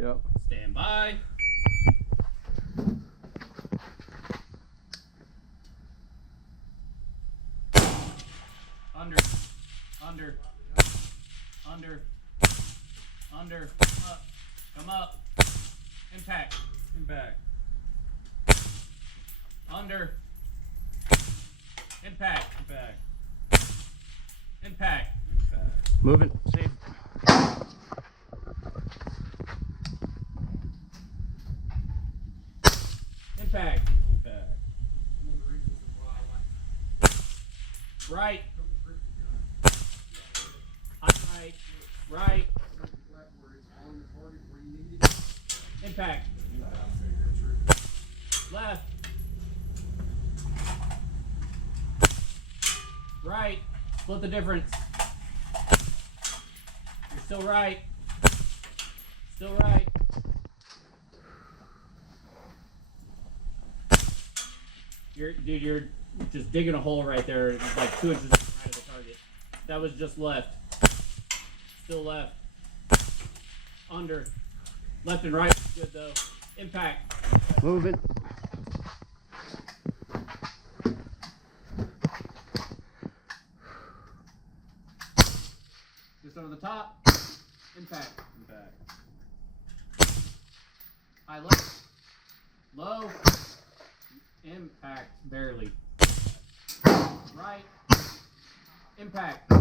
Yep. Stand by. Under, under, under, under, up, come up, impact, impact, under, impact, impact, impact, impact. Moving. Safe. Impact, impact. Right. Right. Right. Impact. Left. Right. Split the difference. You're still right. Still right. You're just digging a hole right there, like 2 inches to the right of the target. That was just left. Still left. Under. Left and right. Good though. Impact. Moving. Just over the top. Impact. Impact. High left. Low. Impact. Barely. Right. Impact.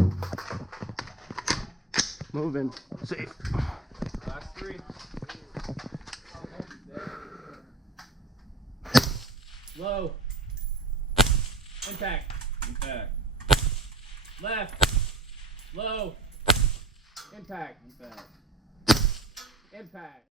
Moving. Safe. Last 3. Low. Impact. Impact. Left. Low. Impact. Impact. Impact.